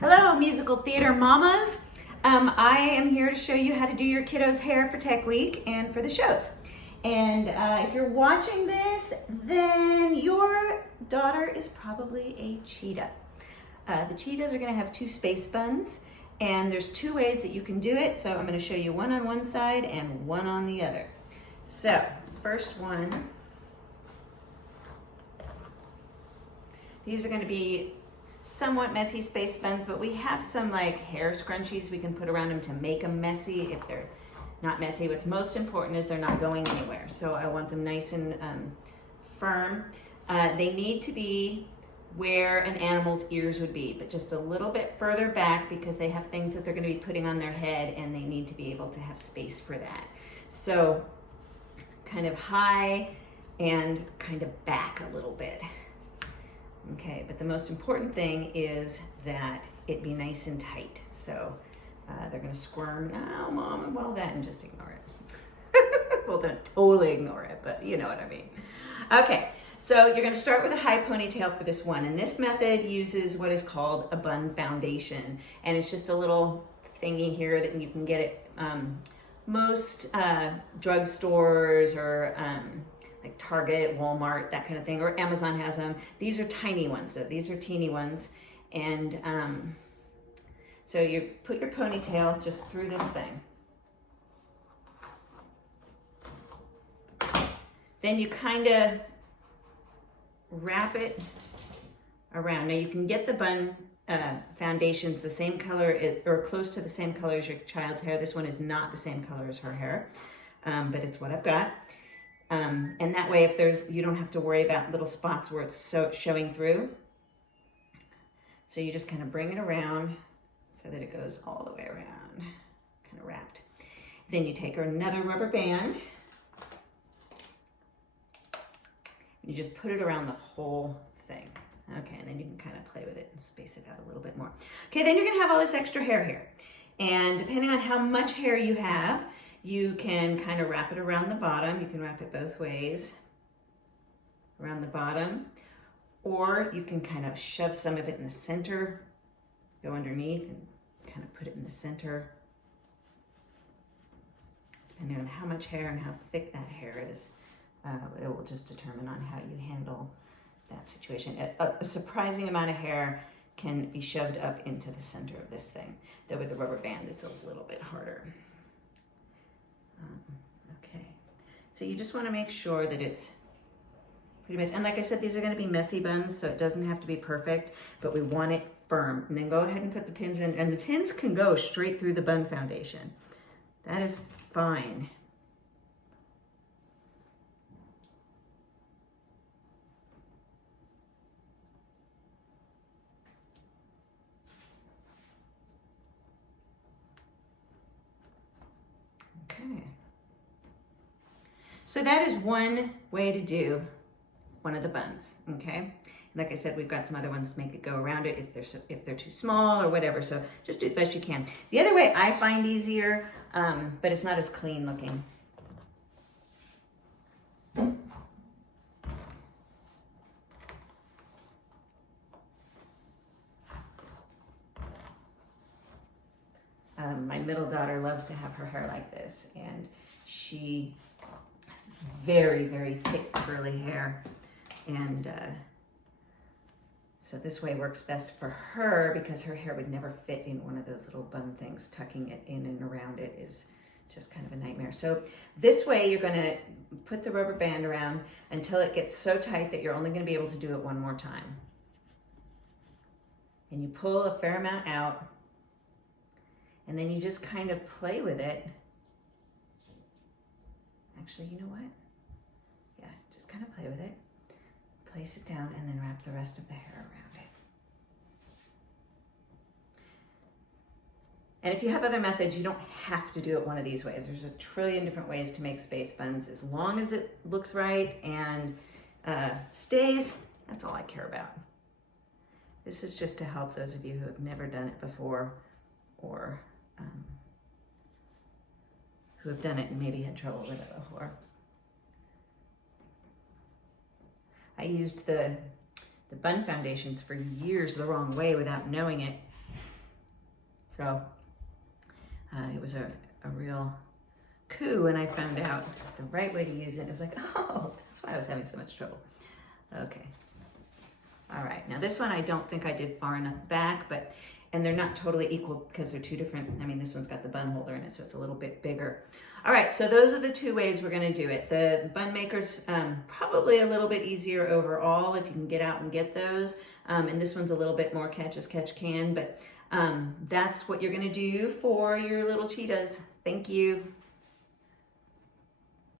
Hello, musical theater mamas. I am here to show you how to do your kiddos' hair for Tech Week and for the shows. And if you're watching this, then your daughter is probably a cheetah. The cheetahs are going to have two space buns, and there's two ways that you can do it. So I'm going to show you one on one side and one on the other. So first one, these are going to be somewhat messy space buns, but we have some like hair scrunchies we can put around them to make them messy if they're not messy. What's most important is they're not going anywhere. So I want them nice and firm. They need to be where an animal's ears would be, but just a little bit further back because they have things that they're going to be putting on their head and they need to be able to have space for that. So kind of high and kind of back a little bit. Okay, but the most important thing is that it be nice and tight. So they're gonna squirm, oh mom, well then just ignore it. Well, don't totally ignore it, but you know what I mean. Okay, so you're gonna start with a high ponytail for this one. And this method uses what is called a bun foundation. And it's just a little thingy here that you can get at most drugstores or like Target, Walmart, that kind of thing, or Amazon has them. These are tiny ones, though. These are teeny ones. And so you put your ponytail just through this thing. Then you kind of wrap it around. Now you can get the bun foundations the same color or close to the same color as your child's hair. This one is not the same color as her hair, but it's what I've got. And that way, you don't have to worry about little spots where it's showing through. So you just kind of bring it around so that it goes all the way around, kind of wrapped. Then you take another rubber band. You just put it around the whole thing. Okay, and then you can kind of play with it and space it out a little bit more. Okay, then you're gonna have all this extra hair here. And depending on how much hair you have, you can kind of wrap it around the bottom. You can wrap it both ways around the bottom, or you can kind of shove some of it in the center, go underneath and kind of put it in the center. Depending on how much hair and how thick that hair is, it will just determine on how you handle that situation. A surprising amount of hair can be shoved up into the center of this thing, though with the rubber band, it's a little bit harder. Okay, so you just want to make sure that it's pretty much, and like I said, these are going to be messy buns, so it doesn't have to be perfect, but we want it firm. And then go ahead and put the pins in, and the pins can go straight through the bun foundation. That is fine. Okay. So that is one way to do one of the buns, okay? Like I said, we've got some other ones to make it go around it if they're too small or whatever, so just do the best you can. The other way I find easier, but it's not as clean looking. My middle daughter loves to have her hair like this, and she has very, very thick curly hair, and so this way works best for her because her hair would never fit in one of those little bun things. Tucking it in and around it is just kind of a nightmare. So this way you're going to put the rubber band around until it gets so tight that you're only going to be able to do it one more time. And you pull a fair amount out, and then you just kind of play with it. Actually, you know what? Yeah, just kind of play with it. Place it down and then wrap the rest of the hair around it. And if you have other methods, you don't have to do it one of these ways. There's a trillion different ways to make space buns. As long as it looks right and stays, that's all I care about. This is just to help those of you who have never done it before, or who have done it and maybe had trouble with it before. I used the bun foundations for years the wrong way without knowing it. So it was a real coup when I found out the right way to use it. I was like, oh, that's why I was having so much trouble. Okay. All right, now this one I don't think I did far enough back, and they're not totally equal because they're two different. I mean, this one's got the bun holder in it, so it's a little bit bigger. All right, so those are the two ways we're gonna do it. The bun maker's probably a little bit easier overall if you can get out and get those. And this one's a little bit more catch as catch can, but that's what you're gonna do for your little cheetahs. Thank you.